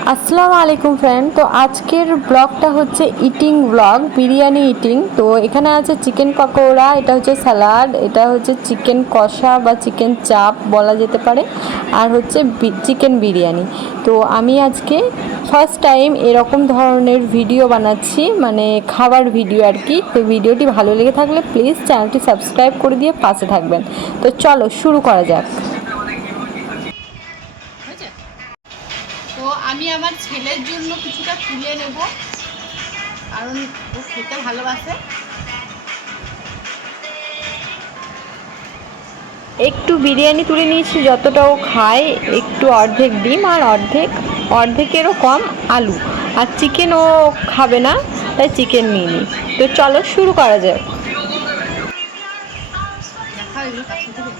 আসসালামু আলাইকুম ফ্রেন্ড। তো আজকের ব্লগটা হচ্ছে ইটিং ব্লগ, বিরিয়ানি ইটিং। তো এখানে আছে চিকেন পকোড়া, এটা হচ্ছে স্যালাড, এটা হচ্ছে চিকেন কষা বা চিকেন চাপ বলা যেতে পারে, আর হচ্ছে চিকেন বিরিয়ানি। তো আমি আজকে ফার্স্ট টাইম এরকম ধরনের ভিডিও বানাচ্ছি, মানে খাবার ভিডিও আর কি। তো ভিডিওটি ভালো লেগে থাকলে প্লিজ চ্যানেলটি সাবস্ক্রাইব করে দিয়ে পাশে থাকবেন। তো চলো শুরু করা যাক। তো আমি আমার ছেলের জন্য কিছুটা তুলে নেব, কারণ ও খেতে ভালোবাসে। একটু বিরিয়ানি তুলে নিয়েছি, যতটা ও খায়, একটু অর্ধেক ডিম আর অর্ধেকেরও কম আলু। আর চিকেন ও খাবে না, তাই চিকেন নিয়ে নিই। তো চলো শুরু করা যাক। দেখা এগুলো কাছে থেকে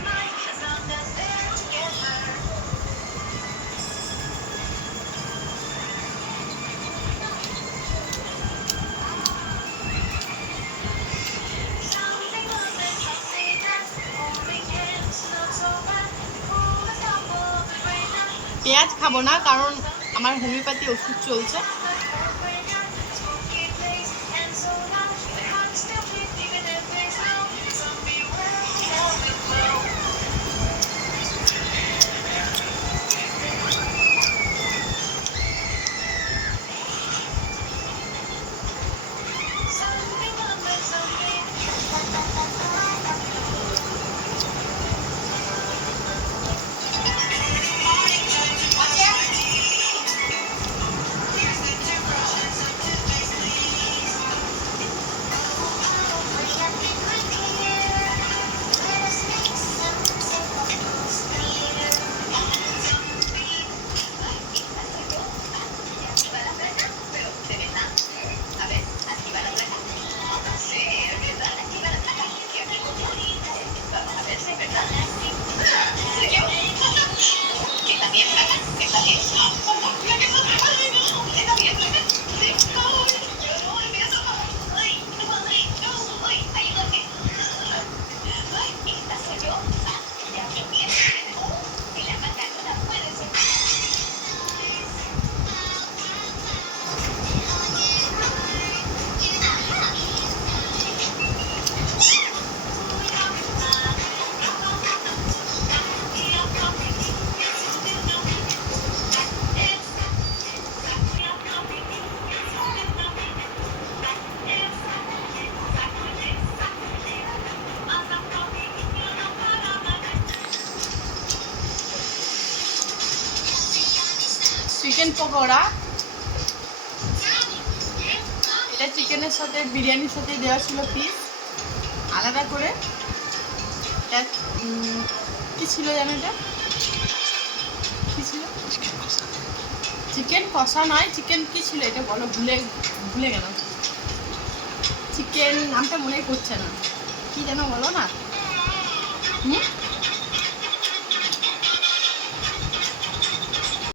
পেঁয়াজ খাবো না, কারণ আমার হোমিওপ্যাথি ওষুধ চলছে। চিকেন পকোড়া, এটা চিকেনের সাথে বিরিয়ানির সাথে দেওয়া ছিল পিস আলাদা করে। এটা কী ছিল জানো? এটা কী ছিল? চিকেন কষা নয়, চিকেন কী ছিল এটা বলো, ভুলে গেল। চিকেন নামটা মনে পড়ছে না, কি যেন বলো না।